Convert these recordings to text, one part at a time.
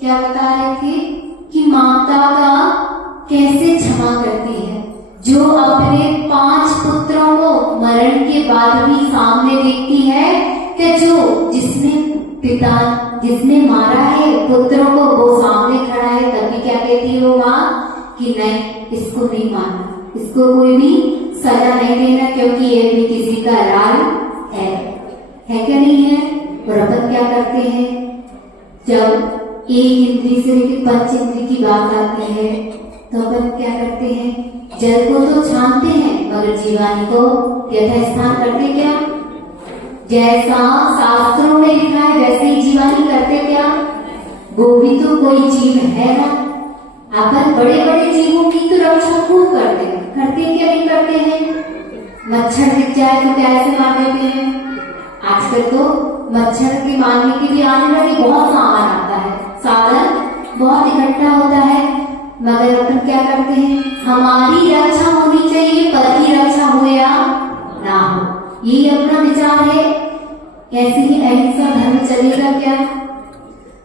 क्या बता रहे थे कि माता का कैसे क्षमा करती है, जो अपने 5 पुत्रों को मरण के बाद भी सामने देखती है कि जिसने मारा है पुत्रों को वो सामने खड़ा है, तभी क्या कहती है वो माँ कि नहीं, इसको नहीं मारना, इसको कोई भी सजा नहीं देना, क्योंकि ये भी किसी का लाल है क्या नहीं है। और अपन क्या करते हैं, जब एक इंद्री से लेकर 5 इंद्री की बात आती है तो अपन क्या करते हैं, जल को तो छानते हैं मगर जीवानी को यथास्थान करते क्या, जैसा शास्त्रों में लिखा है वैसे ही जीवानी करते क्या। वो भी तो कोई जीव है ना, अपन बड़े बड़े जीवों की तो रक्षा खूब करते क्या नहीं करते हैं। मच्छर दिख जाए तो क्या ऐसे मार देते हैं। आजकल तो मच्छर के मारने के लिए आने वाली बहुत सामान आता है, साधन बहुत इकट्ठा होता है, मगर अपन क्या करते हैं, हमारी रक्षा होनी चाहिए, पति रक्षा हो या ना हो, ये अपना विचार है। ऐसे ही अहिंसा धर्म चलेगा क्या।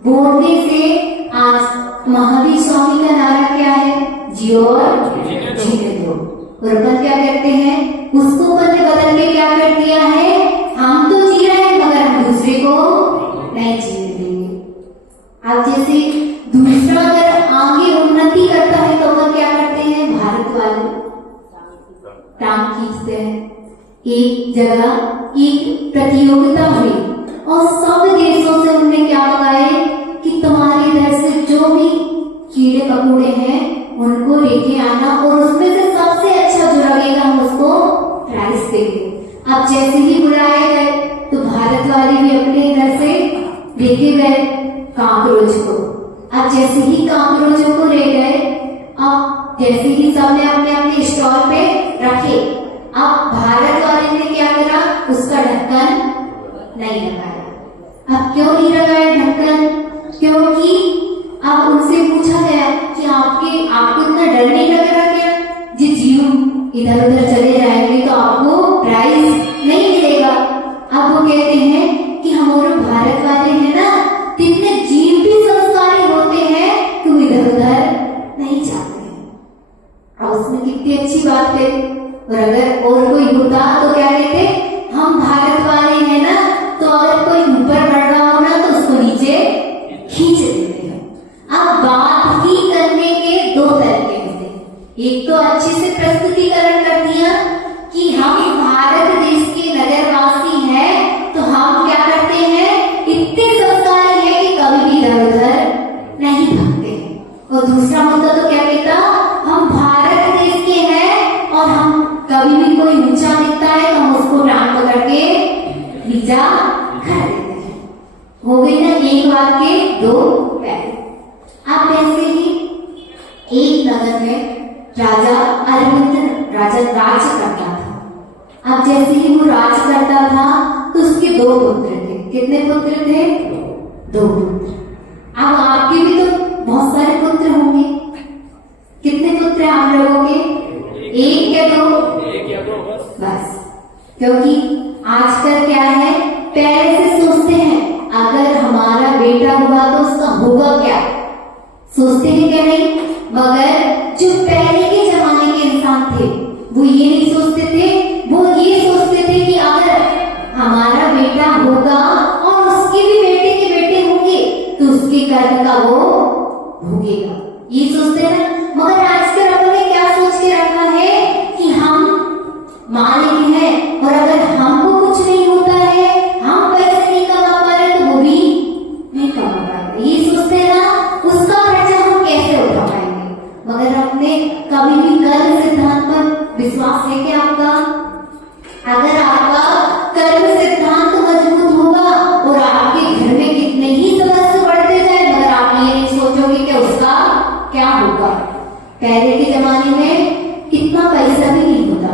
बोलने से आज महावीर स्वामी का नारा क्या है, जियो और जीने दो। और अपन क्या करते हैं, उसको बदल के क्या कर दिया है, हम तो जी रहे हैं मगर हम दूसरे को नहीं जीने देंगे। अब जैसे दूसरा अगर आगे उन्नति करता है तो अपन क्या करते हैं, भारत वाले टांग खींचते हैं। एक जगह एक प्रतियोगिता हुई और सब देशों से उन्होंने क्या बताया कि तुम्हारे इधर से जो भी कीड़े मकोड़े हैं उनको लेके आना, और उसमें से सबसे अच्छा जो लगेगा हम उसको प्राइज देंगे। अब जैसे ही बुलाए गए तो भारत वाले भी अपने इधर से लेके गए कांकरोच को। अब जैसे ही कांकरोचों को ले गए, अब जैसे ही सबने अपने अपने स्टॉल पे रखे, अब भारत वाले ने क्या करा, उसका ढक्कन नहीं लगाया। अब क्यों नहीं लगाया ढक्कन, क्योंकि अब उनसे पूछा गया कि आपको इतना डर नहीं लग रहा क्या, जिस जीव इधर उधर चले जाएंगे तो आपको प्राइज नहीं मिलेगा। अब वो कहते हैं कि हमारे भारत वाले हैं ना, जितने जीव भी संस्कारी होते हैं तो इधर उधर नहीं जाते हैं। अब उसमें कितनी अच्छी बात है। और अगर और कोई होता तो क्या कहते, हम भारत वाले हैं ना, तो अगर कोई ऊपर बढ़ रहा हो खा देते हैं। हो गई ना एक वाक्य दो पहलू। अब ऐसे ही एक नगर में राजा अरविंद राजा राज करता था। अब जैसे ही वो राज करता था तो उसके दो पुत्र थे। कितने पुत्र थे? दो पुत्र। अब आपके भी तो बहुत सारे पुत्र होंगे। कितने पुत्र हैं आप लोगों के? एक या दो? बस। क्योंकि आजकल क्या है, पहले से सोचते हैं अगर हमारा बेटा हुआ तो उसका होगा क्या, सोचते हैं क्या नहीं? मगर जो पहले के जमाने के इंसान थे वो ये नहीं सोचते थे, वो ये सोचते थे कि अगर हमारा बेटा होगा और उसके भी बेटे के बेटे होंगे तो उसके कर्म का वो भोगेगा, ये सोचते हैं ना। मगर आजकल अपन ने क्या सोच के रखा है कि हम मालिक हैं और अगर हमको कुछ नहीं होता है, हम पैसे नहीं कमा पा रहे तो वो भी नहीं कमा पाएगा, ये सोचते हैं ना। उसका खर्चा हम कैसे उठा पाएंगे? मगर अपने कभी भी कर्म सिद्धांत पर विश्वास है क्या आपका? अगर आपका कर्म सिद्धांत मजबूत होगा और आपके घर में कितने ही सदस्य बढ़ते जाए मगर आप ये नहीं सोचोगे कि उसका क्या होगा। पहले के जमाने में कितना पैसा भी नहीं होता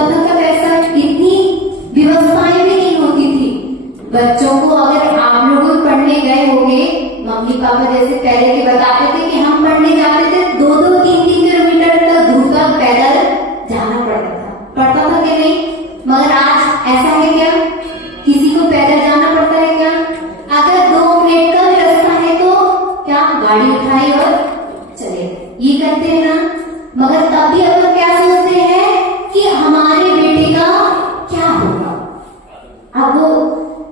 था क्या पैसा? इतनी व्यवस्थाएं भी नहीं होती थी। बच्चों को अगर आप लोग पढ़ने गए होंगे, मम्मी पापा जैसे पहले के बताते थे कि हम पढ़ने जाते थे 2-2, 3-3 किलोमीटर तक दूर तक पैदल जाना पड़ता था कि नहीं? मगर आज ऐसा है क्या? किसी को पैदल जाना पड़ता है क्या? अगर 2 मिनट का भी रास्ता है तो क्या गाड़ी उठाई और चले, ये करते हैं ना। मगर तब भी अपन क्या सोचते हैं कि हमारे बेटे का क्या होगा। अब वो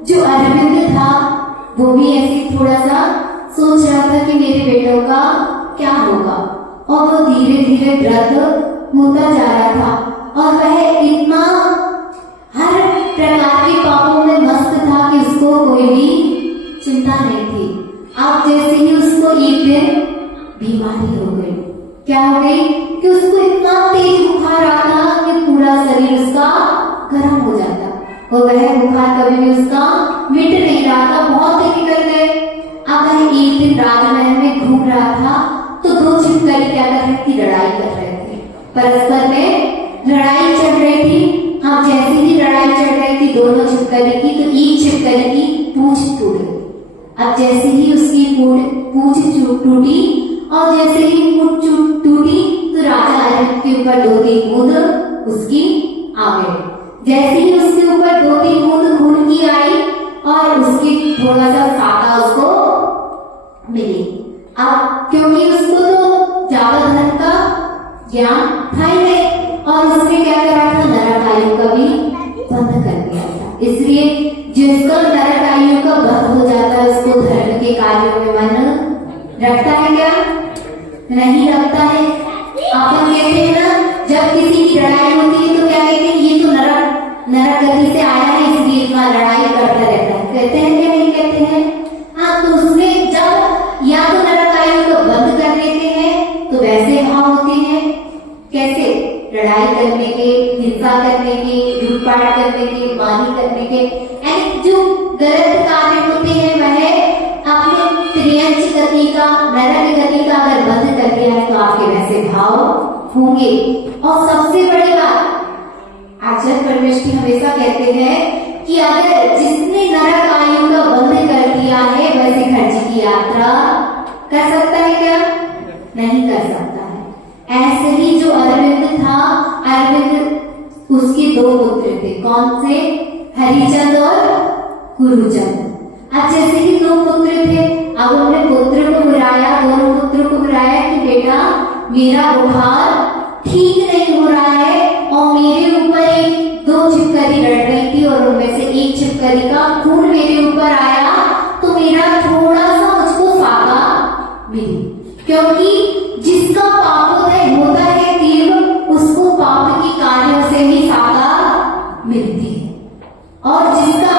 जो अरविंद था वो भी ऐसे थोड़ा सा सोच रहा था कि मेरे बेटों का क्या होगा, और वो धीरे धीरे वृद्ध होता जा रहा था और वह इतना हर प्रकार के पापों में मस्त था कि उसको कोई भी चिंता नहीं थी। अब जैसे ही उसको एक दिन बीमारी हो गई, क्या हो गई कि उसको इतना तेज बुखार आता कि पूरा शरीर उसका गर्म हो जाता और वह बुखार कभी भी उसका मिट नहीं रहा था, बहुत दिन निकल गए। अब वह एक दिन राजमहल में घूम रहा था तो 2 छिपकली क्या कर रही थी? लड़ाई कर रहे थे, परस्पर में लड़ाई चल रही थी। अब जैसे ही लड़ाई चल रही थी दोनों छिपकली की, तो एक छिपकली की पूंछ टूट गई। अब जैसे ही उसकी पूंछ टूटी और जैसे ही पूंछ टूटी तो राजा अरविंद के ऊपर 2-3 बूंद उसकी आ गई। जैसे ही उसके ऊपर 2-3 बूंद खून की आई और उसकी थोड़ा सा साका उसको मिली। अब क्योंकि उसको तो ज्यादा धर्म का ज्ञान था ही नहीं और उसने क्या करा था? नरक आयु का भी बंद कर दिया था। इसलिए जिसका नरक आयु का बंद हो जाता है उसको धर्म के कार्यों में मन रखता है क्या? नहीं रखता है। अपन कहते हैं ना, जब किसी की लड़ाई होती है तो क्या कहते हैं? ये तो नरक गति से आया है इसलिए इतना लड़ाई करता रहता है, कहते हैं क्या नहीं कहते हैं? हाँ, तो उसमें जब या तो नरक आयु को बंद कर देते हैं तो वैसे भाव होते हैं कैसे? लड़ाई करने के, हिंसा करने के, लूटपाट करने के, मारी करने के, यानी जो गलत कार्य होते हैं वह अपने त्रियंच गति का, नरक गति का अगर बंद कर दिया है तो आपके वैसे भाव होंगे। और सबसे बड़ी बात आचार्य परमेश्वर हमेशा कहते हैं कि अगर जिसने नरक आयु का बंद कर दिया है वैसे खर्च की यात्रा कर सकता है क्या? नहीं कर सकता है। ऐसे ही जो अरविंद था, अरविंद उसके 2 पुत्र थे। कौन से? हरिचंद और गुरुचंद। अब जैसे ही 2 पुत्र थे, अब उन्होंने पुत्र को बुलाया, दोनों पुत्र को बुलाया कि बेटा मेरा बुखार ठीक नहीं हो रहा है और मेरे ऊपर एक 2 छिपकली लड़ रही थी और उनमें से एक छिपकली का खून मेरे ऊपर आया तो मेरा थोड़ा सा मुझको साका मिली, क्योंकि जिसका पापोदय होता है तीव्र उसको पाप की कार्यों से ही साका मिलती है और जिसका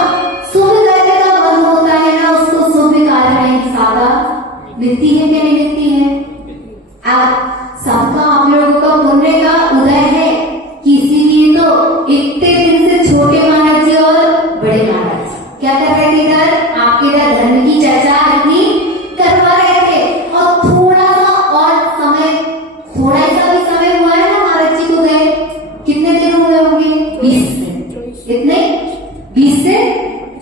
शुभ कार्य का मन होता है ना उसको शुभ कार्य में ही साका मिलती है कि नहीं मिलती है? अब सबका आप लोगों का पुण्य का उदय है, इसीलिए तो इतने दिन से छोटे महाराज जी और बड़े महाराज क्या करते रहे थे इधर, आपके इधर धर्म की चर्चा इतनी करवा रहे थे, और थोड़ा सा और समय, थोड़ा सा भी समय हुआ है ना महाराज जी को गए, कितने दिन हुए होंगे? 20 दिन। इतने 20 से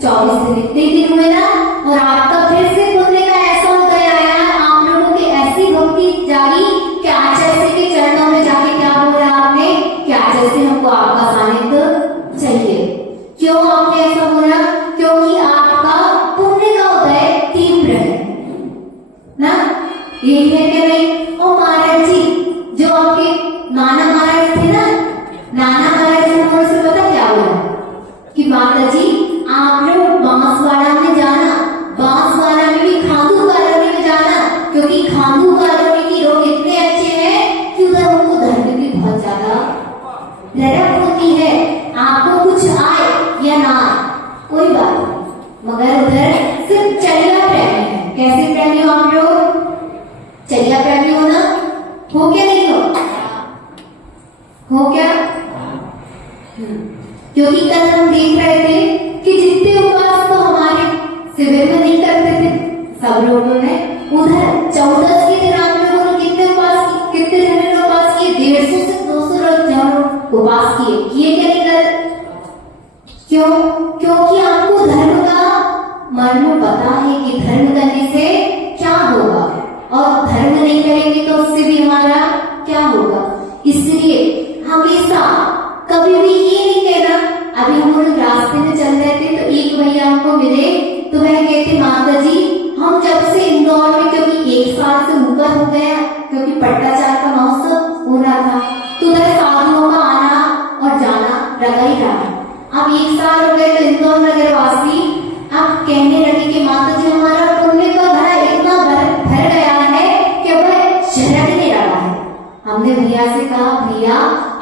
24 दिन, इतने दिन हुए ना। और आपका फिर से पुण्य का ऐसा उदय आया, आप लोगों की ऐसी भक्ति जागी कि आचार्य के चरणों में जाके क्या बोला आपने कि आचार्य से हमको आपका सानिध्य चाहिए। क्यों आपने ऐसा बोला? क्योंकि आपका पुण्य का उदय तीव्र है ना, यही है कि नहीं? और महाराज जी जो आपके नाना महाराज थे ना, नाना महाराज ने थोड़ा सा पता क्या बोला कि माता जी आप लोग बांसवाड़ा में जाना, बांसवाड़ा में भी खांडू कॉलोनी में जाना, क्योंकि खांडू कॉलोनी की लोग इतने अच्छे हैं कि उधर उनको धर्म की बहुत ज्यादा लड़क होती है। आपको कुछ आए या ना कोई बात नहीं, मगर उधर सिर्फ चलिया प्रेमी है। कैसे प्रेमी हो आप लोग? चलिया प्रेमी हो ना? हो क्या नहीं हो? हो क्या? क्योंकि कल हम देख रहे थे कि जितने उपास तो हमारे शिविर में नहीं करते थे, सब लोगों ने उधर 14 के दिन आप लोगों ने कितने उपास किए? कितने जन ने उपास किए? 150 से 200 लोग उपास किए क्या नहीं कर? क्यों? क्योंकि आपको धर्म का मर्म पता है कि धर्म करने से क्या होगा, और धर्म नहीं करेंगे तो उससे भी हमारा क्या होगा। इसलिए हमेशा कभी भी ये नहीं कहना। अभी हम लोग रास्ते में चल रहे थे तो एक भैया हमको मिले, तो वह कहते माता जी हम जब से इंदौर में, क्योंकि 1 साल से ऊपर हो गया, क्योंकि पट्टाचार का महोत्सव हो रहा था, तो उधर साधुओं का आना और जाना लगा ही रहा। अब 1 साल हो गए तो इंदौर नगरवासी अब कहने लगे कि माता जी हमारा पुण्य का घड़ा इतना भर गया है कि वह झलकने लगा है। हमने भैया से कहा भैया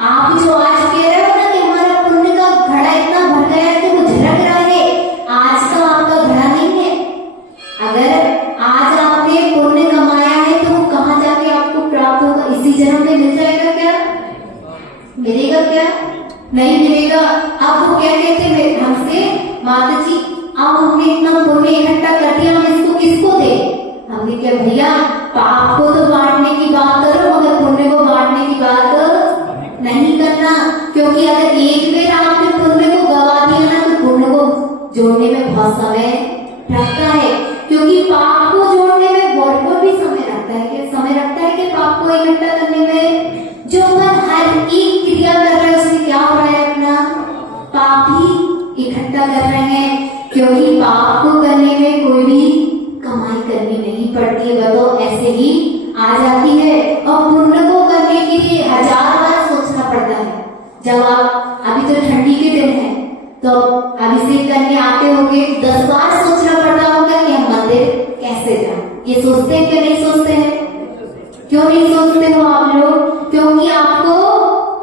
आप जो आज कह रहे हो ना कि हमारा पुण्य का घड़ा इतना भर गया है कि वो झलक रहा है, आज का आपका घड़ा नहीं है। अगर आज आपने पुण्य कमाया है तो वो कहाँ जाके आपको प्राप्त होगा? इसी जन्म में मिल जाएगा क्या? मिलेगा क्या? नहीं मिलेगा। अब वो क्या कहते हैं हमसे, माता जी अब हमने इतना पुण्य इकट्ठा कर दिया, हम इसको किसको दे? हमने क्या भैया पाप को तो बांटने की बात करो, मगर पुण्य को बांटने की बात नहीं करना, क्योंकि अगर एक बेर आपने पुण्य को गवा दिया ना तो पुण्य को जोड़ने में बहुत समय लगता है, क्योंकि पाप को जोड़ने में बहुत भी समय लगता है। क्या समय लगता है कि पाप को इकट्ठा करने में? जो मन हर एक क्रिया कर रहा है उसमें क्या हो रहा है? अपना पाप ही इकट्ठा कर रहे हैं, क्योंकि पाप को करने में कोई भी कमाई करनी नहीं पड़ती है, वह तो ऐसे ही आ जाती है। और पुण्य को करने के लिए 1000 बार सोचना पड़ता है। जब आप अभी तो ठंडी के दिन है तो अभिषेक करने आते होंगे, 10 बार सोचना पड़ता होगा कि हम मंदिर कैसे जाएं। ये सोचते हैं कि नहीं सोचते हैं? क्यों नहीं सोचते हो आप लोग? क्योंकि आपको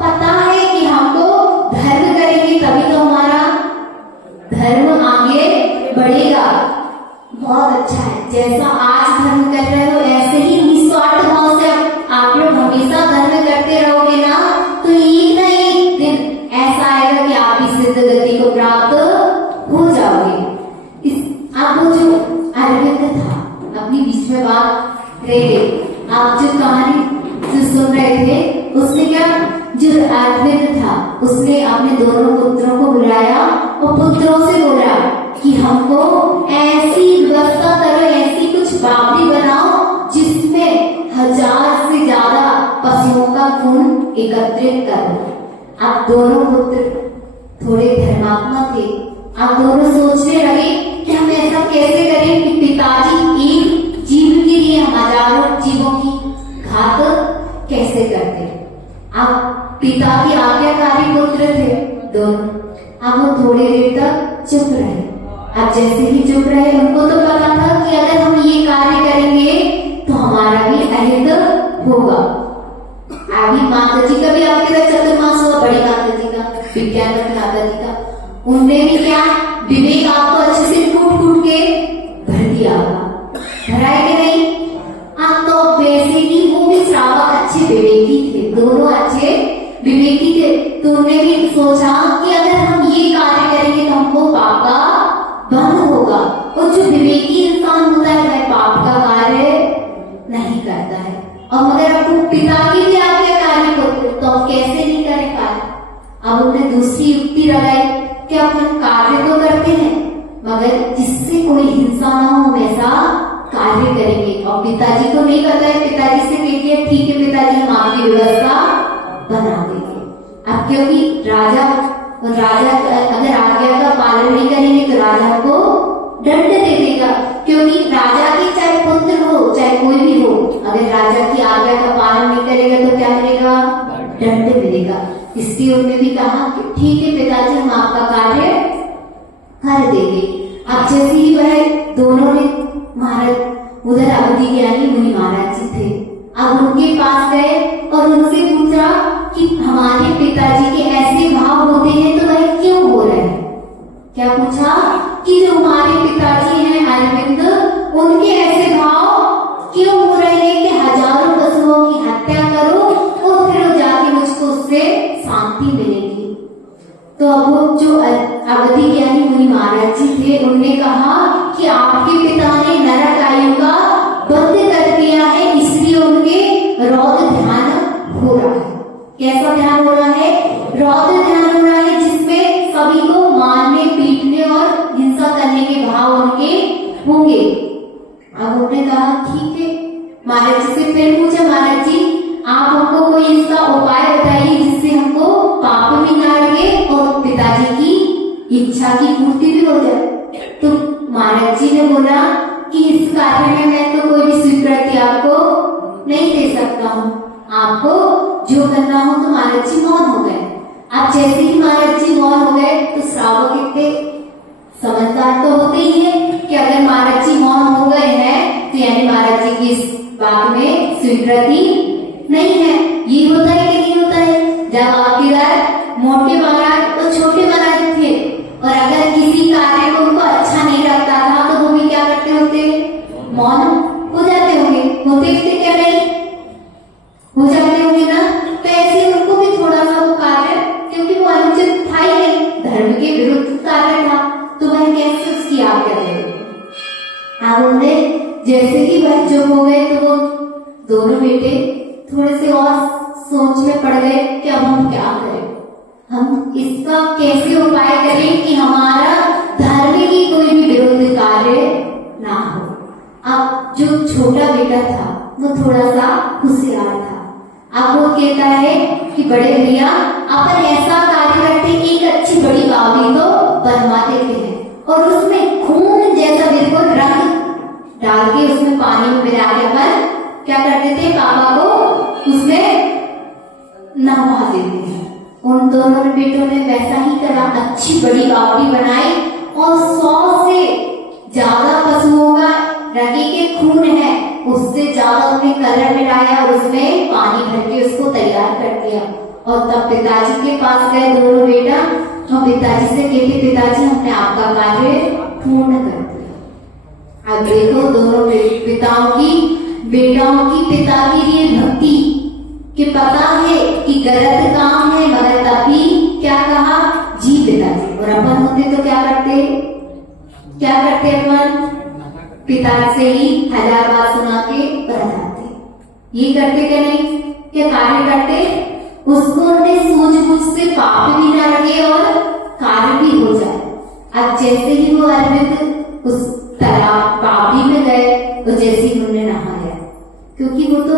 पता है कि हमको धर्म करेंगे तभी तो हमारा धर्म आगे बढ़ेगा। बहुत अच्छा है, जैसा आज धर्म कर रहे हो ऐसे ही निस्वार्थ भाव से आप लोग हमेशा धर्म करते रहोगे ना, तो एक ना एक दिन ऐसा आएगा कि आप इस सिद्ध गति को प्राप्त हो जाओगे। आप वो जो अरविंद था अपनी बीच में बात रह गई, आप जो कहानी जो सुन रहे थे उसने क्या, जो अरविंद था उसने अपने दोनों पुत्रों को बुलाया और पुत्रों से बोला कि हमको ऐसी व्यवस्था करो, ऐसी कुछ बावड़ी बनाओ जिसमें 1000 से ज्यादा पशुओं का खून एकत्रित करो। अब दोनों पुत्र थोड़े धर्मात्मा थे, अब दोनों सोचने लगे कि हम ऐसा कैसे करें कि पिताजी एक जीव के लिए हम हजारों जीवों की घात कैसे करते। अब पिता की आज्ञाकारी पुत्र थे दोनों, अब वो थोड़ी देर तक चुप रहे। अब जैसे ही चुप रहे उनको तो पता था कि अगर हम ये कार्य करेंगे तो हमारा भी अहित होगा। अभी माता जी का भी आपके साथ चतुर्मास हुआ, बड़ी माता जी का, विज्ञान माता जी का, उनने भी क्या विवेक आपको अच्छे से कूट कूट के भर दिया होगा, भरा है कि नहीं? आप तो वैसे ही वो भी श्रावक अच्छे विवेकी थे, दोनों अच्छे विवेकी थे, तो उन्होंने भी सोचा कि अगर हम ये कार्य करेंगे तो हमको पाप का बंध होगा। नहीं करता है। और मगर अब वो पिता की भी आज्ञाकारी पुत्र, तो अब कैसे नहीं करे कार्य। अब उन्होंने दूसरी युक्ति लगाई कि अपन कार्य तो करते हैं मगर जिससे कोई हिंसा ना हो वैसा कार्य करेंगे। और पिताजी को नहीं पता है, पिताजी से कह दिया ठीक है पिताजी हम आपकी व्यवस्था बना देंगे। अब क्योंकि राजा अगर आज्ञा का पालन नहीं करेंगे तो राजा को दंड दे देगा, क्योंकि राजा की चाहे पुत्र हो चाहे कोई भी हो, अगर राजा की आज्ञा का पालन नहीं करेगा तो क्या मिलेगा, दंड मिलेगा। इसलिए उन्होंने भी कहा कि ठीक है पिताजी हम आपका कार्य कर देंगे। अब जैसे ही वह दोनों ने महाराज उधर अवधि ज्ञानी मुनि महाराज जी थे, अब उनके पास गए और उनसे पूछा कि हमारे पिताजी के ऐसे भाव होते हैं तो वह क्यों हो रहे हैं। क्या पूछा कि जो हमारे पिताजी हैं अरविंद, उनके ऐसे भाव क्यों हो रहे हैं कि हजारों पशुओं की हत्या करो और फिर जाके मुझको उससे शांति मिलेगी। तो अब वो जो अवधि ज्ञानी मुनि महाराज जी थे उन्होंने कहा कि आपके पिता ने नरक आयु का बंद कर दिया है, इसलिए उनके रौद्र ध्यान हो रहा है। कैसा ध्यान हो रहा है, रौद्र ध्यान हो रहा है, जिसमें सभी को मारने पीटने और हिंसा करने के भाव उनके होंगे। अब उन्होंने कहा ठीक है, महाराज जी से फिर पूछा महाराज जी आप हमको कोई इसका उपाय बताइए जिससे हमको पाप भी ना लगे और पिताजी की इच्छा की पूर्ति भी हो जाए। तो महाराज जी ने बोला कि इस कार्य में मैं तो कोई भी स्वीकृति आपको नहीं दे सकता हूँ, आपको जो करना हो। तो महाराज जी मौन हो गए। अब जैसे ही महाराज जी मौन हो गए तो श्रावक इतने समझदार तो होते ही है कि अगर महाराज जी मौन हो गए हैं तो यानी महाराज जी की इस बात में स्वीकृति नहीं है। ये होता है कि नहीं होता है, जब आपके घर मोटे महाराज तो छोटे महाराज थे और अगर किसी कार्य को उनको अच्छा नहीं लगता था तो वो भी क्या करते होते, मौन हो जाते होंगे, होते थे क्या नहीं हो जाते होंगे ना। तो ऐसे उनको भी थोड़ा सा वो कार्य, क्योंकि वो अनुचित था ही नहीं, धर्म के विरुद्ध कार्य था, तो वह कैसे उसकी आज्ञा दे। अब उन्होंने जैसे ही वह चुप हो गए तो वो दोनों बेटे थोड़े से और सोच में पड़ गए कि अब हम क्या करें, हम इसका कैसे उपाय करें कि हमारा धर्म की कोई भी विरुद्ध कार्य ना हो। अब जो छोटा बेटा था वो थोड़ा सा होशियार था। अब वो कहता है कि बड़े भैया अपन ऐसा कार्य करते, एक अच्छी बड़ी बावली तो बनवा देते हैं और उसमें खून जैसा बिल्कुल रंग डाल के उसमें पानी में मिला के अपन क्या करते थे, पापा को उसमें नहवा देते हैं। उन दोनों बेटों ने वैसा ही करा, अच्छी बड़ी बावली बनाई और 100 से ज्यादा पशुओं का रगे के खून है उससे ज्यादा उन्हें कलर मिलाया और उसमें पानी भर के उसको तैयार कर दिया। और तब पिताजी के पास गए दोनों बेटा और पिताजी से कहते पिताजी हमने आपका कार्य पूर्ण कर दिया। अब देखो दोनों बेटाओं की पिता की लिए भक्ति कि पता है कि गलत काम है मगर तभी क्या कहा जी पिताजी। और अपन होते तो क्या करते अपन पिता से ही 1000 बात सुना के बता जाते, ये करते क्या नहीं, क्या कार्य करते उसको उन्हें सूझबूझ से पाप भी ना लगे और कार्य भी हो जाए। अब जैसे ही वो अरविंद उस तालाब बावली में गए तो जैसे ही उन्होंने नहाया, क्योंकि वो तो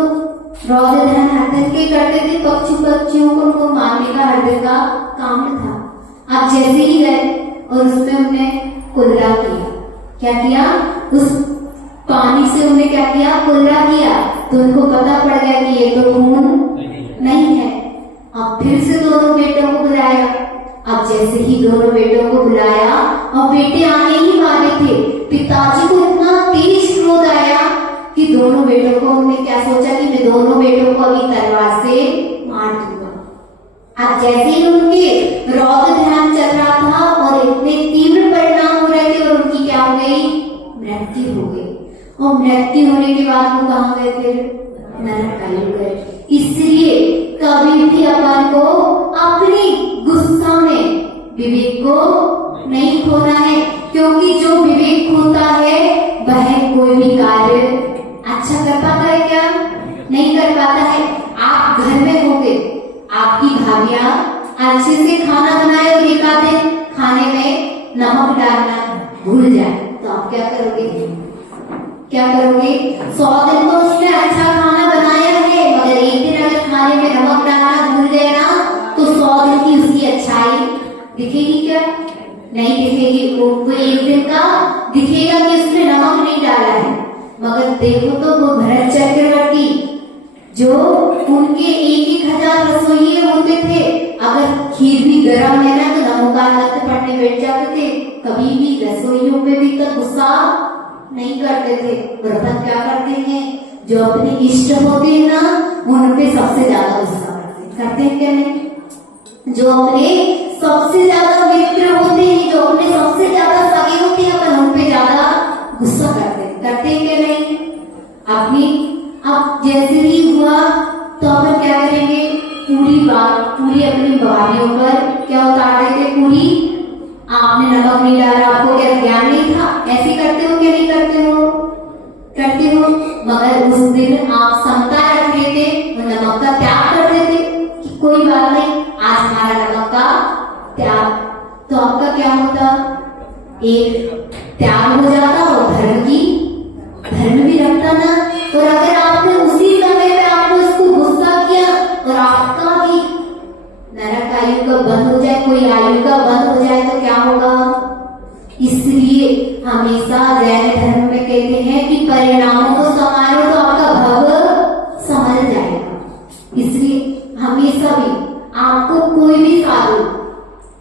रौद्र ध्यान हरदम के करते थे, पक्षियों को उनको मारने का हरदम का काम था। अब जैसे ही गए और उसमें उन्होंने कुल्ला किया, क्या किया, उस पानी से उन्हें क्या किया, कुल्ला किया, तो उनको पता पड़ गया कि ये तो खून नहीं है। अब फिर से दोनों बेटों को बुलाया। अब जैसे ही दोनों बेटों को बुलाया और बेटे आने ही वाले थे, पिताजी को इतना तेज क्रोध आया कि दोनों बेटों को उन्होंने क्या सोचा कि मैं दोनों बेटों को अभी तलवार से मार दूंगा। अब जैसे ही उनके रौद्र ध्यान चल रहा था और इतने तीव्र परिणाम हो रहे थे और उनकी क्या हो गई, मृत्यु हो गई। और मृत्यु होने के बाद वो कहाँ गए, फिर नरक आयु गए। इसलिए कभी भी अपन को अपनी गुस्सा में विवेक को नहीं खोना है, क्योंकि जो विवेक खोता है वह कोई भी कार्य अच्छा कर पाता है क्या? क्या करोगे? क्या करोगे? 100 दिन तो उसने अच्छा खाना बनाया है, मगर एक दिन अगर खाने में नमक डालना भूल गए ना, तो 100 दिन की उसकी अच्छाई दिखेगी क्या? नहीं दिखेगी। वो एक दिन का दिखेगा कि उसने नमक नहीं डाला है। मगर देखो तो वो भरत चक्रवर्ती, जो उनके 1,000 रसोइये होते थे, अगर खीर भी गर्म है ना तो नमक पड़ने बैठ जाते थे। कभी भी रसोइयों पे भी तो गुस्सा नहीं करते थे। और अपन क्या करते हैं, जो अपने इष्ट होते हैं ना उन पे सबसे ज्यादा गुस्सा करते हैं क्या? नहीं। जो अपने सबसे ज्यादा मित्र होते हैं, जो अपने सबसे ज्यादा सगे होते हैं, अपन उन पे ज्यादा गुस्सा करते हैं क्या? नहीं। अपनी अब जैसे ही हुआ तो अपन क्या करेंगे, पूरी अपनी भाभीयों पर क्या उतार देते? पूरी आपने नमक नहीं डाला, आपको क्या ज्ञान नहीं था? ऐसे करते हो क्या? नहीं करते हो? करते हो। मगर उस दिन आप समता रख लेते और नमक का त्याग कर देते कि कोई बात नहीं, आज हमारा नमक का त्याग, तो आपका क्या होता? एक त्याग हो जाता और धर्म भी रखता ना। और अगर आपने उसी समय पे आपने उसको गुस्सा किया और आपका भी नरक आयु का बंद हो जाए, कोई आयु का बंद हो जाए तो क्या होगा? इसलिए हमेशा जैन धर्म में कहते हैं कि परिणामों को संवारो तो आपका भव संभल जाएगा। इसलिए हमेशा भी आपको कोई भी साधु,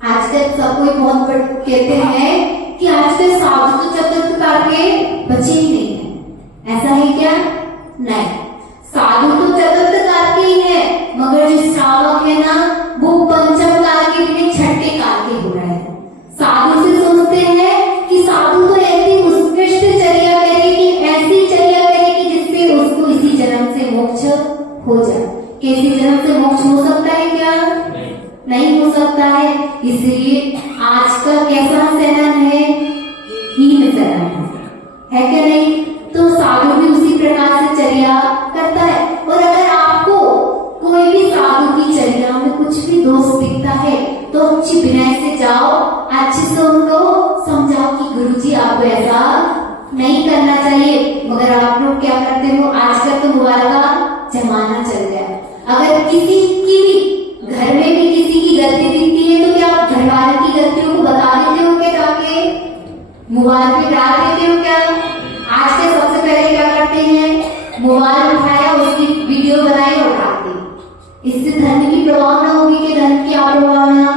आजकल सब कोई बहुत कहते हैं कि आजकल साधु तो चतुर्थकार के बचे ही नहीं है। ऐसा है क्या? नहीं। साधु तो चतुर्थकार के ही है, मगर जो श्रावक है ना वो पंचम काल के लिए छठे काल के हो रहे हैं। साधु से सोचते हैं कि साधु तो ऐसी उत्कृष्ट चर्या करेगी, ऐसी चर्या करेगी जिससे उसको इसी जन्म से मोक्ष हो जाए। किसी जन्म से मोक्ष हो सकता है क्या? नहीं हो सकता है। इसलिए आज का कैसा सेवन है? हीन सेवन है क्या? नहीं। तो साधु भी उसी प्रकार से चर्या करता है। और अगर आपको कोई भी साधु की चर्या में कुछ भी दोष दिखता है तो अच्छी विनय से जाओ, अच्छे से उनको समझाओ कि गुरुजी आपको ऐसा नहीं करना चाहिए। मगर आप लोग क्या करते हो, आजकल तो मोबाइल का जमाना चल गया। अगर किसी की भी घर में भी किसी की गलती दिखती है तो क्या आप घर वाले की गलतियों को बता देते हो क्या? जाके मोबाइल पे डाल देते हो क्या? आज के सबसे पहले क्या करते हैं, मोबाइल उठाया, उसकी वीडियो बनाई और डाल दी। इससे धर्म की प्रभावना होगी कि धर्म की अप्रभावना?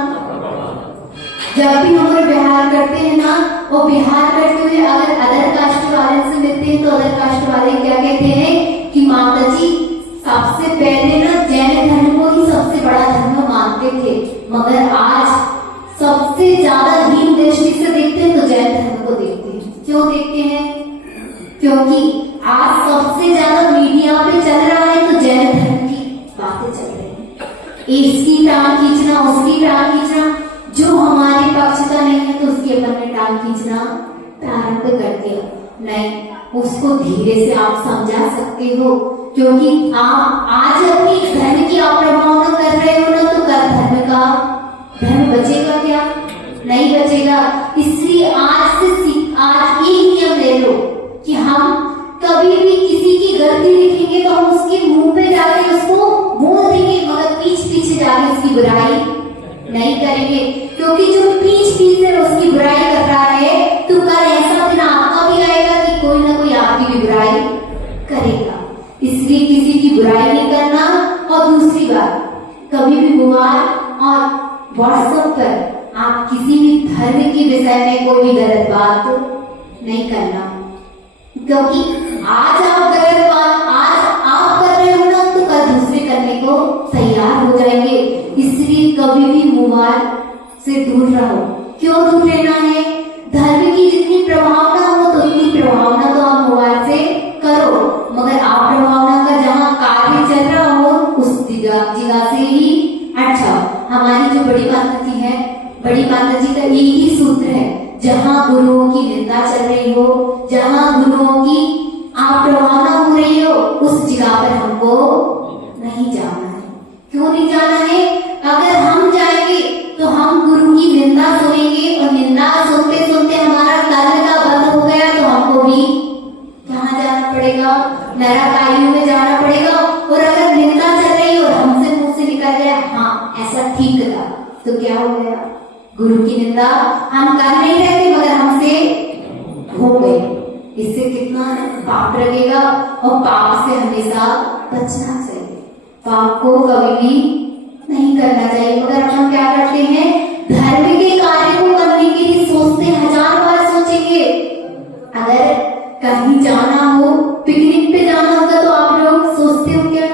जब भी हम लोग व्यवहार करते हैं ना, वो व्यवहार करते हुए अगर अदर कास्ट वाले से मिलते हैं तो अदर कास्ट वाले क्या कहते हैं कि माता जी सबसे पहले ना जैन धर्म को ही सबसे बड़ा धर्म मानते थे, मगर आज सबसे ज्यादा हीन दृष्टि से देखते हैं तो जैन धर्म को देखते हैं। क्यों देखते हैं? क्योंकि आज सबसे ज्यादा मीडिया पे चल रहा है तो जैन धर्म की बातें चल रही है। इसकी टांग खींचना, उसकी टांग खींचना, जो हमारे पक्ष का नहीं है तो उसकी अपन ने टांग खींचना प्रारंभ कर दिया। नहीं, उसको धीरे से आप समझा सकते हो, क्योंकि आप आज अपनी धर्म की अप्रभावना कर रहे हो ना, तो कल धर्म बचेगा क्या? नहीं बचेगा। इसलिए आज एक नियम ले लो कि हम कभी भी किसी की गलती दिखेंगे तो हम उसके मुंह पे जाके उसको बोल देंगे, मगर पीछे जाके उसकी बुराई नहीं करेंगे। क्योंकि जो पीछे से उसकी बुराई कर रहा है तो कल ऐसा दिन आपका भी आएगा कि कोई ना कोई आपकी भी बुराई करेगा। इसलिए किसी की बुराई नहीं करना। और दूसरी बात, कभी भी मोबाइल और व्हाट्सएप पर आप किसी भी धर्म के विषय में कोई भी गलत बात नहीं करना, क्योंकि आज आप गलत बात आज आप कर रहे हो ना तो कल दूसरे करने को तैयार हो जाएंगे। इसलिए कभी भी मोबाइल से दूर रहो। क्यों दूर रहना है? धर्म की जितनी प्रभावना हो तो उतनी प्रभावना तो आप मोबाइल से करो, मगर आप प्रभावना का जहाँ कार्य चल रहा हो उस जगह से ही। अच्छा, हमारी जो बड़ी माता जी है, बड़ी माता जी का एक ही सूत्र है, जहाँ गुरुओं की निंदा चल रही हो, जहाँ गुरुओं की अप्रभावना हो रही हो, उस जगह पर हमको नहीं जाना है। क्यों नहीं जाना है? अगर हम जाएंगे तो हम गुरु की निंदा सुनेंगे, और निंदा सुनते सुनते हमारा कर्म का बंद हो गया तो हम गुरु की निंदा हम कर नहीं रहे थे मगर हमसे हो गई। इससे कितना पाप लगेगा और पाप से हमेशा बचना चाहिए। पाप को कभी भी नहीं करना चाहिए। मगर हम क्या करते हैं, धर्म के कार्य को करने के लिए सोचते हैं, 1000 बार सोचेंगे। अगर कहीं जाना हो, पिकनिक पे जाना होगा तो आप लोग सोचते हो क्या?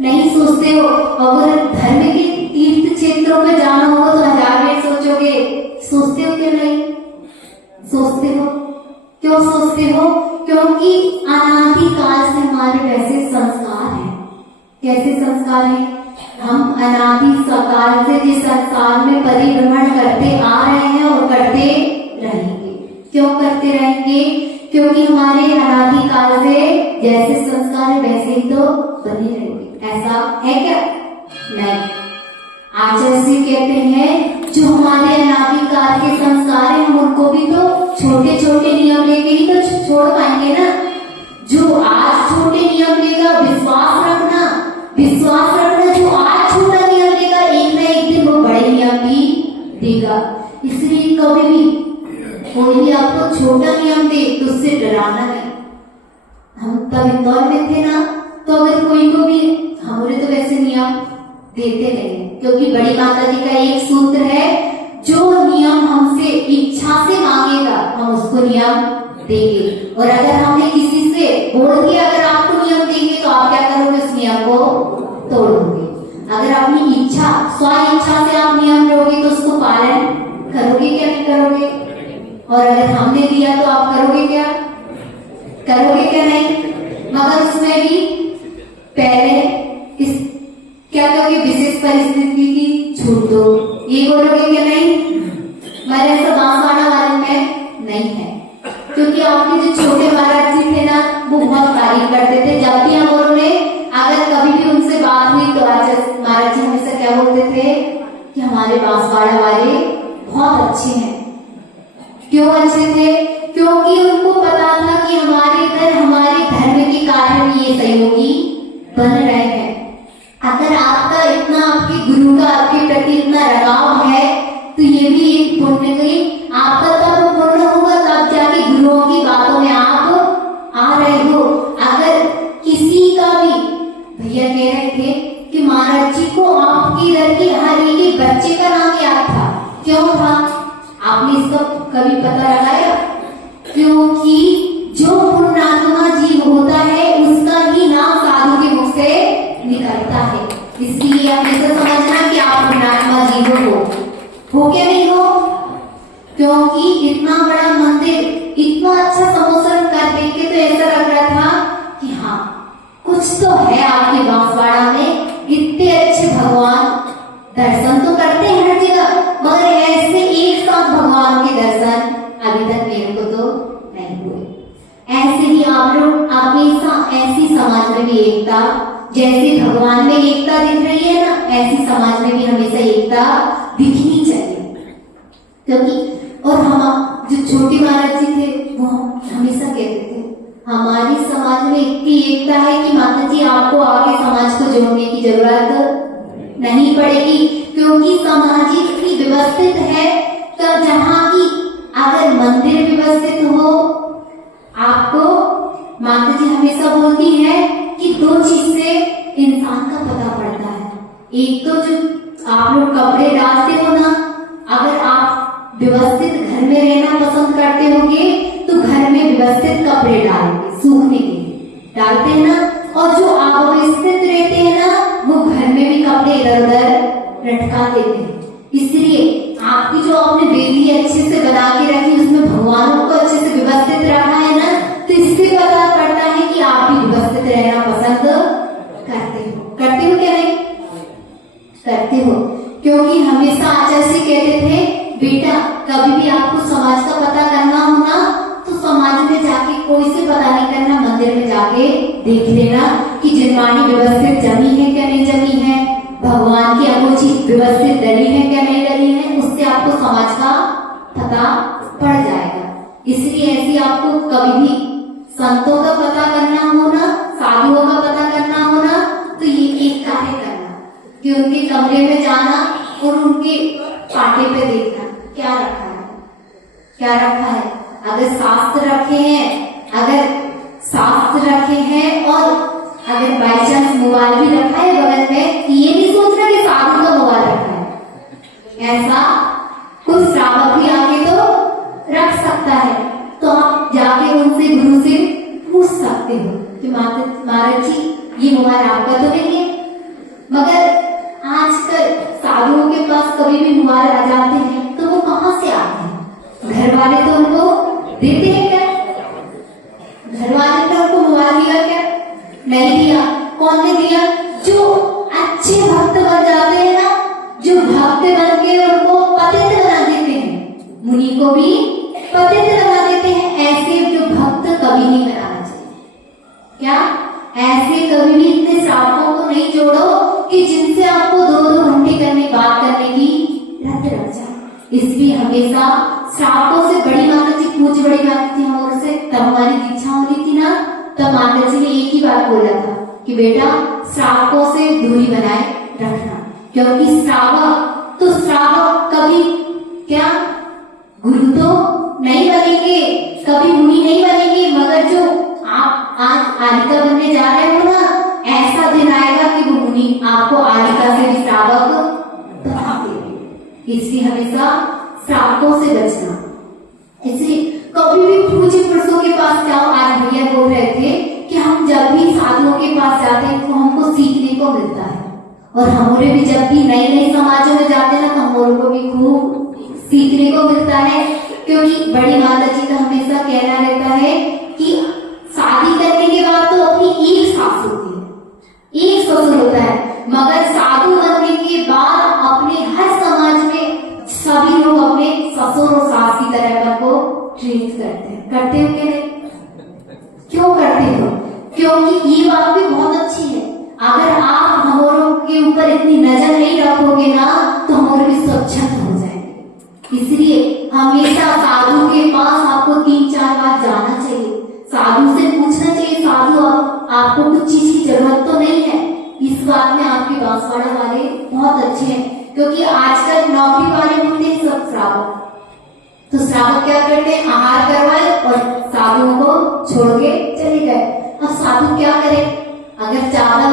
नहीं सोचते हो। अगर धर्म के तीर्थ क्षेत्रों में जाना होगा तो 1000 बार सोचोगे। सोचते हो क्या? नहीं सोचते हो। क्यों सोचते हो? क्योंकि अनादि काल से हमारे वैसे संस्कार हैं। कैसे संस्कार हैं? हम अनादि काल से जिस संसार में परिभ्रमण करते आ रहे हैं और करते रहेंगे। क्यों करते रहेंगे? क्योंकि हमारे अनादि काल से जैसे संस्कार है वैसे ही तो बने रहेंगे। ऐसा है क्या? नहीं। आचार्य जी कहते हैं जो हमारे अनादि काल के संस्कार है हम उनको भी तो छोटे छोटे नियम लेके ही तो छोड़ पाएंगे ना। जो आज छोटे नियम लेगा, विश्वास रखना जो आज छोटा नियम लेगा एक ना एक दिन वो बड़े नियम भी देगा। इसलिए कभी भी कोई भी आपको छोटा नियम दे तो उससे डराना नहीं। हम तब इंदौर में थे ना, तो अगर कोई को भी हमारे तो वैसे नियम देते नहीं, क्योंकि बड़ी माता जी का एक सूत्र है, जो नियम हमसे इच्छा से मांगेगा हम उसको नियम देंगे। और अगर हमने किसी से बोल दिया अगर आपको नियम देंगे तो आप क्या करोगे? उस नियम को तोड़ दोगे। अगर अपनी इच्छा स्व इच्छा से आप नियम लोगे तो उसको पालन करोगे क्या? नहीं करोगे। और अगर हमने दिया तो आप करोगे क्या? करोगे क्या? नहीं। मगर उसमें भी पहले इस क्या करोगे? विशेष परिस्थिति की छूट दो, ये बोलोगे क्या? नहीं। मेरे ऐसा बांसवाड़ा वाले में नहीं है, क्योंकि आपके जो छोटे महाराज जी थे ना वो बहुत तारीफ करते थे। जब भी हम उन्होंने अगर कभी भी उनसे बात हुई तो महाराज जी हमेशा क्या बोलते थे कि हमारे बांसवाड़ा वाले बहुत अच्छे हैं। क्यों अच्छे थे? क्योंकि उनको पता था कि हमारे इधर हमारे धर्म के कार्य में ये सहयोगी बन रहे हैं। अगर आपका इतना आपके गुरु का आपके प्रति इतना लगाव है तो ये भी एक पुण्य गई। आपका तब पुण्य होगा तब जाके गुरुओं की बातों में आप आ रहे हो। अगर किसी का भी भैया कह रहे थे कि महाराज जी को आपके इधर के हर एक बच्चे का नाम याद था। क्यों था? आपने इसका कभी पता लगाया? क्योंकि जो पुण्यात्मा जीव होता है उसका ही नाम साधु के मुख से निकलता है। इसलिए आप ऐसा समझना कि आप पुण्यात्मा जीव हो क्या? नहीं हो। क्योंकि इतना बड़ा मंदिर इतना अच्छा समोसन कर देके तो ऐसा लग रहा था कि हाँ कुछ तो है आपके बांसवाड़ा में। इतने अच्छे भगवान दर्शन तो करते हैं हर जगह, मगर ऐसे एक साथ भगवान के दर्शन अभी तक मेरे को तो नहीं हुए। ऐसे ही आप लोग हमेशा ऐसी समाज में भी एकता, जैसे भगवान में एकता दिख रही है ना, ऐसी समाज में भी हमेशा एकता दिखनी चाहिए। क्योंकि और हम जो छोटे महाराज जी थे वो हमेशा कहते थे हमारी समाज में इतनी एकता है कि माता जी आपको आगे समाज को जोड़ने की जरूरत नहीं पड़ेगी, क्योंकि समाज इतनी व्यवस्थित है। तो जहाँ की अगर मंदिर व्यवस्थित हो, आपको माता जी हमेशा बोलती है कि 2 चीज से इंसान का पता पड़ता है। एक तो जो आप लोग कपड़े डालते हो ना, अगर आप व्यवस्थित घर में रहना पसंद करते होगे तो घर में व्यवस्थित कपड़े डालोगे, सूखने के लिए डालते हैं ना। और जो अव्यवस्थित रहते हैं ना वो घर में भी कपड़े इधर उधर लटका देते हैं। इसलिए आपकी जो आपने बेली अच्छे से बना के रखी उसमें भगवानों को अच्छे से व्यवस्थित रखा है ना, तो इससे पता पड़ता है कि आप भी व्यवस्थित रहना पसंद करते हो क्या? नहीं करते हो। क्योंकि हमेशा आचार्य जी कहते थे बेटा कभी भी आपको समाज का पता करना हो ना तो समाज में जाके कोई से पता नहीं करना, मंदिर में जाके देख लेना कि जिनवानी व्यवस्थित जमी है क्या नहीं जमी है, भगवान की अंगूठी व्यवस्थित डली है क्या नहीं डली है, उससे आपको समाज का पता पड़ जाएगा। इसलिए ऐसी आपको कभी भी संतों का पता करना हो ना, साधुओं का पता करना हो ना, तो ये एक कार्य करना कि उनके कमरे में जाना और उनके पाटे पे देखना मोबाइल भी रखा है बगल में, ये नहीं सोच रहा कि साधु का मोबाइल रखा है। ऐसा कुछ श्रावक भी आके तो रख सकता है, तो आप जाके उनसे गुरु से पूछ सकते हो कि महाराज जी ये मोबाइल आपका तो नहीं है। मगर आजकल साधुओं के पास कभी भी मोबाइल आ जाते हैं तो वो कहाँ से आते हैं? घर वाले तो उनको देते हैं क्या? घर वाले ने उनको मोबाइल दिया क्या? नहीं दिया। कौन ने दिया? जो अच्छे भक्त बन जाते हैं ना, जो भक्त बन के उनको पतित बना देते हैं, मुनि को भी पतित बना देते हैं। ऐसे जो भक्त कभी नहीं बनाना चाहिए। क्या ऐसे कभी भी इतने श्रावकों को नहीं जोड़ो कि जिनसे आपको 2-2 घंटे बात करने की रट रख जाए। इसलिए हमेशा श्रावकों से बड़ी माता जी पूछ बड़ी माता जी हम उनसे तब हमारी दीक्षा हो रही थी ना, तब माता जी ने एक ही बात बोला था कि बेटा श्रावकों से दूरी बनाए रखना, क्योंकि श्रावक कभी क्या गुरु तो नहीं बनेंगे, कभी मुनि नहीं बनेंगे, मगर जो आप आज आलिका बनने जा रहे हो ना, ऐसा दिन आएगा कि वो मुनि आपको आलिका से भी श्रावक बना देंगे। इसलिए हमेशा श्रावकों से बचना। इसलिए कभी भी पूज्य पुरुषों के पास जाओ। आज भैया बोल रहे थे कि हम जब भी साधुओं के पास जाते हैं तो हमको सीखने को मिलता है, और हमारे भी जब भी नए नए समाजों में जाते हैं ना तो हमारे को भी खूब सीखने को मिलता है। क्योंकि बड़ी माता जी का हमेशा कहना रहता है कि शादी करने के बाद तो अपनी एक सास होती है, एक ससुर होता है, मगर साधु बनने के बाद अपने हर समाज में सभी लोग अपने ससुर और सास की तरह अपन को ट्रीट करते हो कि नहीं? क्यों करते हो? क्योंकि ये बात भी बहुत अच्छी है। अगर आप हमारों के ऊपर इतनी नजर नहीं रखोगे ना तो हमारे भी स्वच्छंद हो जाएंगे। इसलिए हमेशा साधु के पास आपको 3-4 बार जाना चाहिए, साधु से पूछना चाहिए, साधु आपको कुछ चीज की जरूरत तो नहीं है? इस बात में आपके बांसवाड़ा वाले बहुत अच्छे हैं, क्योंकि आजकल नौकरी वाले होते हैं सब श्रावक। तो श्रावक क्या करते हैं? आहार करवाए और साधुओं को छोड़ के चले गए। अब साधु क्या करे? अगर ज्यादा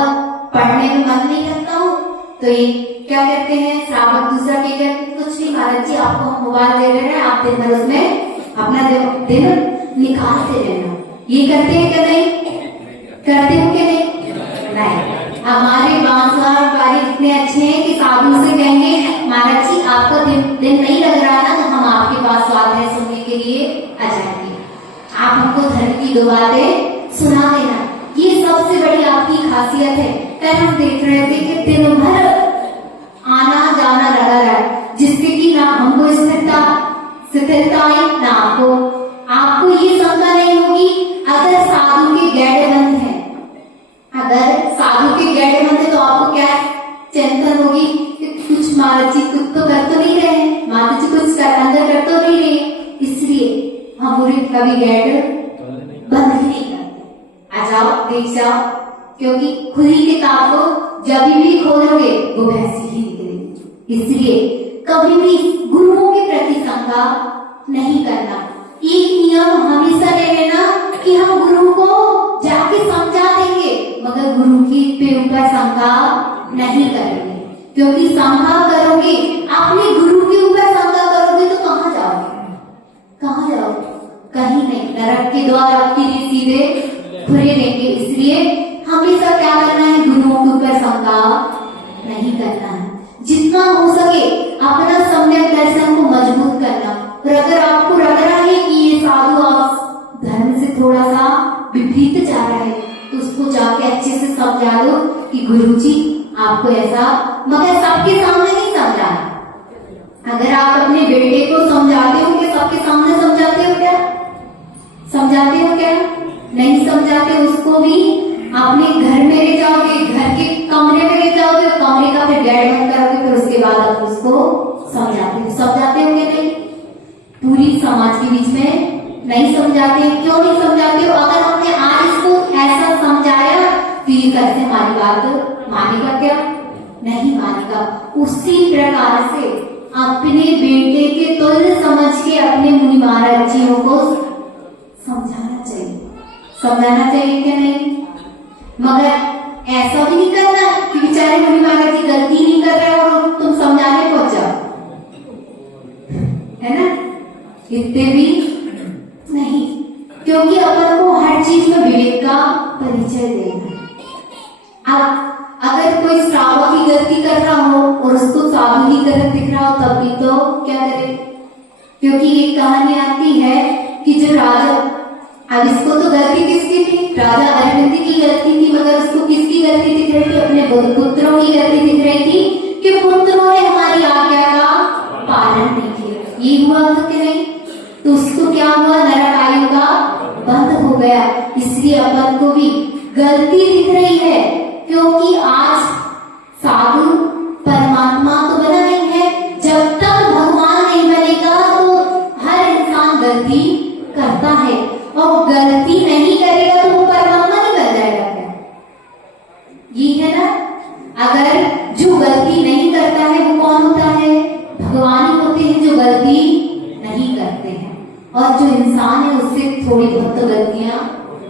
पढ़ने में मन नहीं लगता हो तो ये क्या कहते हैं? श्रावक दूसरा क्या कहते हैं? कुछ नहीं महाराज जी, आपको हम मोबाइल दे रहे हैं, आप दिन भर उसमें अपना दिन निकालते रहना। ये करते हैं क्या? नहीं करते हो क्या? नहीं। हमारे बांसवाड़ा वाले इतने अच्छे हैं कि साधु से कहेंगे महाराज जी आपका दिन नहीं लग रहा ना, तो हम आपके पास स्वाध्याय सुनने के लिए आ जाएंगे, आप हमको धर्म की 2 बातें सुना देना। ये सबसे बड़ी आपकी खासियत है। कल हम देख रहे थे कि दिन भर आना जाना लगा रहा है, जिससे कि ना हमको स्थिरता आई ना आपको ये शंका नहीं होगी। अगर साधु के गेट बंद है, तो आपको क्या चिंतन होगी कि कुछ महाराज जी कुछ तो कर तो नहीं रहे हैं, माता जी कुछ अंदर कर तो नहीं रहे। इसलिए हम कभी गेट बंद ही नहीं करते। आ जाओ, देख जाओ, क्योंकि खुद ही किताब को जब भी खोलोगे वो वैसी ही निकलेगी। इसलिए कभी भी गुरुओं के प्रति शंका नहीं करना। एक नियम हमेशा ले लेना कि हम गुरु को जाके समझा देंगे, मगर गुरु की पे ऊपर शंका नहीं करेंगे। क्योंकि शंका करोगे, अपने गुरु के ऊपर शंका करोगे तो कहाँ जाओगे? कहीं नहीं। नरक के द्वार आपके लिए सीधे खुले रहेंगे। इसलिए हमेशा क्या करना है? गुरुओं के ऊपर शंका नहीं करना है। जितना हो सके अपना सम्यक दर्शन को मजबूत करना। और अगर आपको लग रहा है कि ये साधु आप धर्म से थोड़ा सा विपरीत जा रहा है, तो उसको जाके अच्छे से समझा दो कि गुरुजी आपको ऐसा, मगर सबके सामने नहीं समझाना। अगर आप अपने बेटे को समझाते हो कि सबके सामने समझाते हो क्या? नहीं समझाते। उसको भी अपने घर में ले जाओगे, घर के कमरे में ले जाओगे, कमरे का फिर गेट बंद करोगे, फिर उसके बाद आप उसको समझाते हो क्या? नहीं। पूरी समाज के बीच में नहीं समझाते। क्यों नहीं समझाते हो? अगर हमने आज इसको ऐसा समझाया तो ये कैसे हमारी बात मानेगा क्या? नहीं मानेगा। उसी प्रकार से अपने बेटे के तुल्य समझ के अपने मुनि महाराज जियों को समझाना चाहिए क्या? नहीं। मगर ऐसा भी नहीं करना कि बेचारे मुनि महाराज जी गलती नहीं कर रहे और तुम समझाने पहुंच जाओ, है ना, इतने भी नहीं, क्योंकि अपन को हर चीज में विवेक का परिचय देना। अब अगर कोई श्रावक की गलती कर रहा हो और उसको साधु ही गलत दिख रहा हो तब भी तो क्या करे, क्योंकि एक कहानी आती है कि जो राजा, अब इसको तो गलती किसकी थी, राजा अरविंद की गलती थी, मगर उसको किसकी गलती दिख रही थी, अपने पुत्रों की गलती दिख रही थी कि पुत्रों ने हमारी आज्ञा का पालन नहीं किया। ये हुआ था कि नहीं, तो उसको क्या हुआ, नरक आयु का बंद हो गया। इसलिए अपन को भी गलती दिख रही है, क्योंकि आज साधु परमात्मा तो बना नहीं है, जब तक भगवान नहीं बनेगा तो हर इंसान गलती करता है, और गलती नहीं करेगा तो वो परमात्मा नहीं बन जाएगा क्या, ये है ना। अगर जो गलती नहीं करता है वो कौन होता है, भगवान ही होते हैं जो गलती नहीं करते हैं, और जो इंसान है उससे थोड़ी बहुत तो गलतियां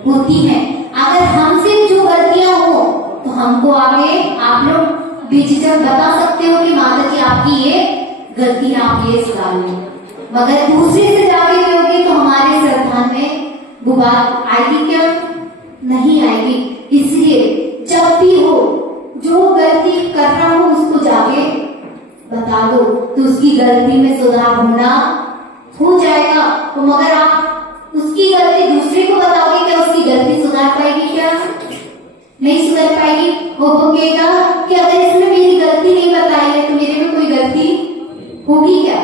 होती हैं। अगर हमसे जो गलतियां हो तो हमको आगे आप लोग बेझिझक बता सकते हो कि माता जी आपकी ये गलती है, आप ये सुधार लो, मगर दूसरे से जाके कहोगे तो हमारे श्रद्धा में वो बात आएगी क्या, नहीं आएगी। इसलिए जब भी हो जो गलती कर रहा हो उसको जाके बता दो, तो उसकी गलती में सुधार होना हो जाएगा। तो मगर आप उसकी गलती दूसरे को बताओगे क्या उसकी गलती सुधार पाएगी क्या, नहीं सुधर पाएगी। वो कहेगा कि अगर इसने मेरी गलती नहीं बताई है तो मेरे में कोई गलती होगी क्या।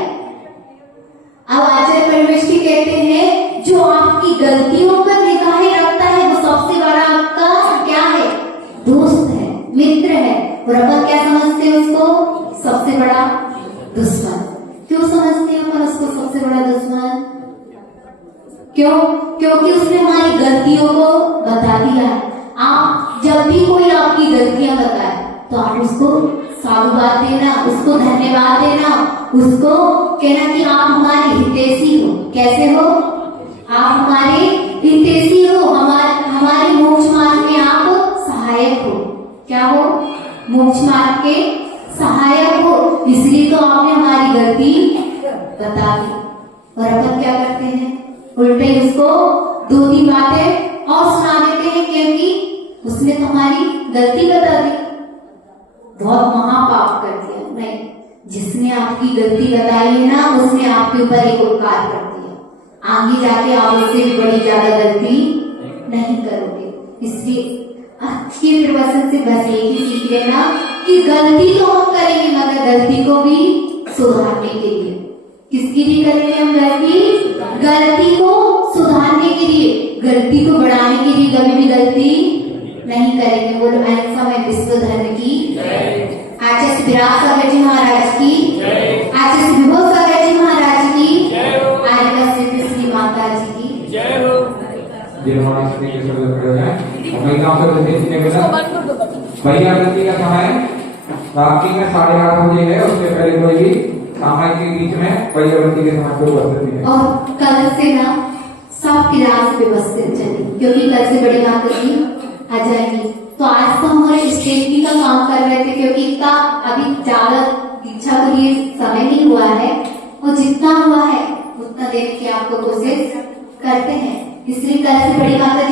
अब आचार्य परमेश्वरी कहते हैं जो आपकी गलतियों पर निगाहें रखता है वो सबसे बड़ा आपका क्या है, दोस्त है, मित्र है, और अपन क्या समझते हैं उसको, सबसे बड़ा दुश्मन। क्यों समझते हैं अपन उसको सबसे बड़ा दुश्मन, क्यों, क्योंकि उसने हमारी गलतियों को बता दिया। आप जब भी कोई आपकी गलतियां बताए तो आप उसको साधुवाद देना, उसको धन्यवाद देना, उसको कहना कि आप हमारे हितैषी हो। कैसे हो, आप हमारे हितैषी हो, हमारे मोक्ष मार्ग में आप सहायक हो। क्या हो, मोक्ष मार्ग के सहायक हो, इसलिए तो आपने हमारी गलती बता दी। और अपन क्या करते हैं, उल्टे उसको दो तीन बातें और सुना देते हैं, क्योंकि उसने तो हमारी गलती बता दी, बहुत महापाप कर दिया। नहीं, जिसने आपकी गलती बताई है ना उसने आपके ऊपर एक उपकार कर दिया, आगे जाके आप उससे भी बड़ी ज्यादा गलती नहीं करोगे। इसलिए आज के प्रवचन से बस एक ही सीख लेना कि गलती तो हम करेंगे, मगर गलती को भी सुधारने के लिए। किसके लिए करेंगे हम गलती, गलती को सुधारने के लिए, गलती को बढ़ाने के लिए कभी भी गलती नहीं करेंगे। बोलो अहिंसा में विश्व धर्म की, आचार्य श्री विराट सागर जी महाराज की, आचार्य श्री विभव सागर जी महाराज की, आर्य सिद्ध श्री माता जी की जय हो। भैया गलती का समय रात्रि में 8:30 बजे है, उससे पहले कोई भी समय के बीच में परिवर्तन के समय को उपस्थित है। और कल से ना सब क्लास व्यवस्थित चले, क्योंकि कल से बड़ी माता जी आ जाएगी। तो आज तो हमारे स्टेज का काम कर रहे थे, क्योंकि इतना अभी ज्यादा दीक्षा के लिए समय नहीं हुआ है, और जितना हुआ है उतना देने की आपको कोशिश करते हैं। इसलिए कल से बड़ी माता